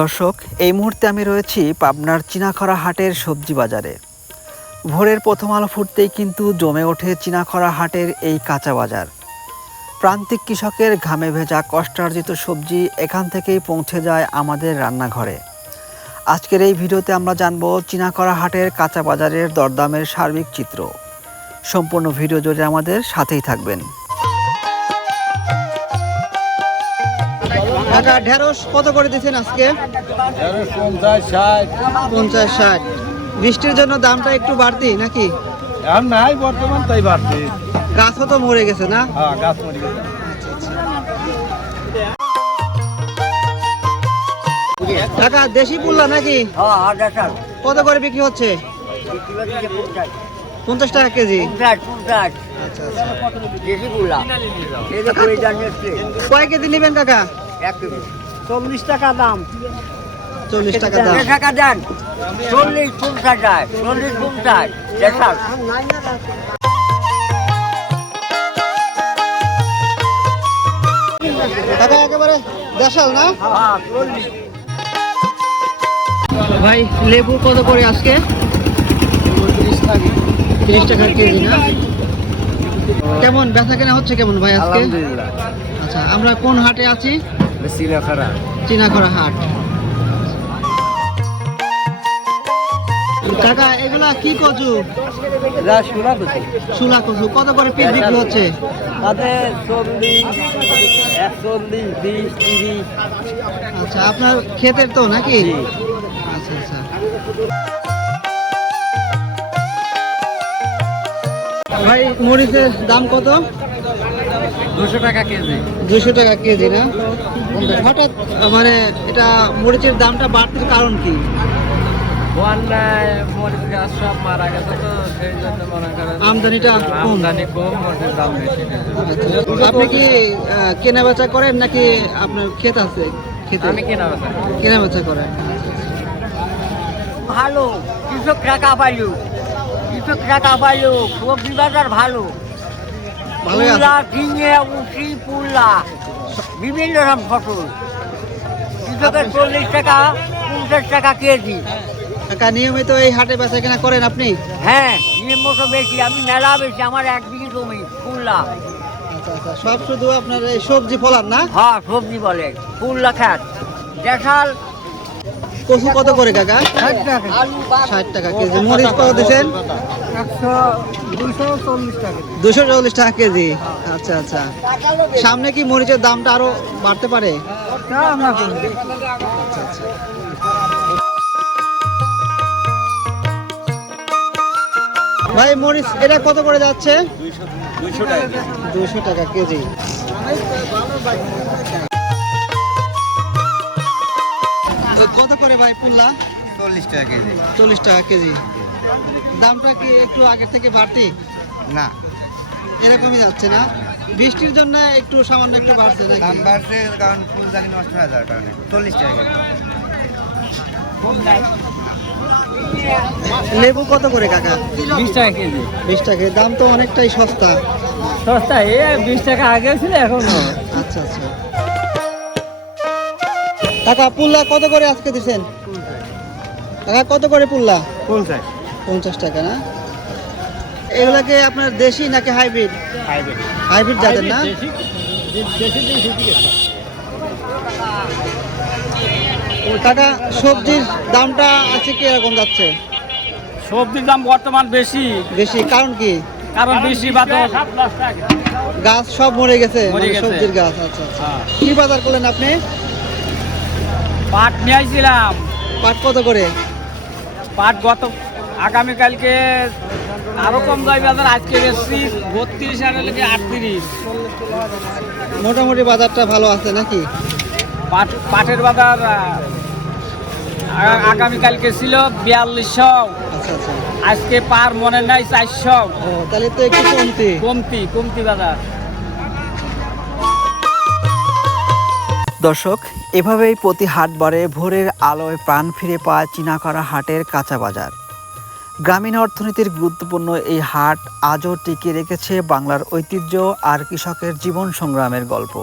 দর্শক, এই মুহূর্তে আমি রয়েছি পাবনার চিনাখরা হাটের সবজি বাজারে। ভোরের প্রথম আলো ফুটতেই কিন্তু জমে ওঠে চিনাখরা হাটের এই কাঁচা বাজার। প্রান্তিক কৃষকের ঘামে ভেজা কষ্টার্জিত সবজি এখান থেকেই পৌঁছে যায় আমাদের রান্নাঘরে। আজকের এই ভিডিওতে আমরা জানবো চিনাখরা হাটের কাঁচা বাজারের দরদামের সার্বিক চিত্র। সম্পূর্ণ ভিডিও জুড়ে আমাদের সাথেই থাকবেন। কাকা, ঢেঁড়স কত করে দিচ্ছেন আজকে? 50-60। বৃষ্টির জন্য দামটা একটু বাড়তি নাকি? নাই বর্তমান তাই বাড়তি। গাছও তো মরে গেছে না? হ্যাঁ, গাছ মরে গেছে। কাকা, দেশি পুল্লা নাকি? কত করে বিক্রি হচ্ছে? 50 টাকা কেজি। কয় কেজি নেবেন কাকা? 40 টাকা দাম। 40 টাকা দাম। টাকা দেন। 40-50 যায়। 40-50 দেশাল। কাকা একেবারে দেশাল না? হ্যাঁ, 40। ভাই, লেবু কত করে আজকে? 30 টাকা কেজি না? কেমন বেচা কেনা হচ্ছে কেমন ভাই আজকে? আলহামদুলিল্লাহ। আচ্ছা, আমরা কোন হাটে আছি? চিনাখরা। চিনাখরা হাট। কাকা, এগুলা কি কচু? শুলা কচু কত করে পিস বিক্রি হচ্ছে? তাতে 40, 41, 20, 30। আচ্ছা, আপনার ক্ষেতের তো নাকি? আচ্ছা আচ্ছা। ভাই, মরিচের দাম কত? 200 টাকা কেজি। 200 টাকা কেজি না? হঠাৎ মানে এটা মরিচের দামটা বাড়তির কারণ কি? বন্যায় মরিচ গাছ সব মারা গেছে, তো সেই জন্য মনে করেন আমদানিটা কম। আমদানি কম, মরিচের দাম বেশি। আচ্ছা, আপনি কি কেনা বেচা করেন নাকি আপনার ক্ষেত আছে? খেতে আমি কেনা বেচা করেন। ভালো কৃষক টাকা পাইলো, সবজি বাজার ভালো। ভালোই আছে। পুল্লা, ঝিঙে, উঠি, পুল্লা, বিভিন্ন রকম ফসল। কৃষকের 40 টাকা 50 টাকা কেজি। কাকা, নিয়মিত এই হাটে বেচা কেনা করেন আপনি? হ্যাঁ, নিম্ন বেশি, আমি মেলা বেশি, আমার 1 বিঘি জমি পুল্লা। আচ্ছা আচ্ছা, সব শুধু আপনার এই সবজি ফলান না? হ্যাঁ, সবজি বলে পুল্লা খাত দেশাল। কচু কত করে কাকা? 60 টাকা কেজি। মরিচ কত দিচ্ছেন? 240 টাকা কেজি। আচ্ছা আচ্ছা। সামনে কি মরিচের দামটা আরো বাড়তে পারে? আচ্ছা আচ্ছা। ভাই, মরিচ এটা কত করে যাচ্ছে? 200 টাকা কেজি। কত করে ভাই পুল্লা? 40 টাকা কেজি। 40 টাকা কেজি। দামটা কি একটু আগের থেকে বাড়তি? না, এরকমই যাচ্ছে না? বৃষ্টির জন্য একটু সামান্য একটু বাড়ছে নাকি? দাম বাড়ছে কারণ ফুলদানি নষ্ট হয়ে যাওয়ার কারণে। 40 টাকা কেজি। লেবু কত করে কাকা? 20 টাকা কেজি। 20 টাকা। দাম তো অনেকটাই সস্তা। সস্তা, 20 টাকা আগে ছিল, এখনো। আচ্ছা আচ্ছা। কাকা, পুল্লা কত করে আজকে দিচ্ছেন? কাকা, কত করে পুল্লা? 50 টাকা না? এগুলাকে আপনার দেশি নাকি হাইব্রিড? হাইব্রিড জাতের না? কাকা, সবজির দামটা আছে কি এরকম যাচ্ছে? সবজির দাম বর্তমান বেশি। বেশি কারণ কি? কারণ বেশি বাদল গাছ সব মরে গেছে, মরে মানে গেছে। সবজির গাছ। আচ্ছা আচ্ছা। কি বাজার করলেন আপনি? পাট নিয়ে আইছিলাম। পাট কত করে? পাট আগামীকালকে আরো কম যায় বাজার, আজকে বেশি 32 আর লেগে 38। মোটামুটি বাজারটা ভালো আছে নাকি? পাটের বাজার আগামীকালকে ছিল 4200, আচ্ছা আচ্ছা। আজকে পার মনে নাই 400। ও, তাহলে তো একটু কমতি বাজার। দর্শক, এভাবেই প্রতি হাটবারে ভোরের আলোয় প্রাণ ফিরে পায় চিনাখরা হাটের কাঁচা বাজার। গ্রামীণ অর্থনীতির গুরুত্বপূর্ণ এই হাট আজও টিকিয়ে রেখেছে বাংলার ঐতিহ্য আর কৃষকের জীবন সংগ্রামের গল্প।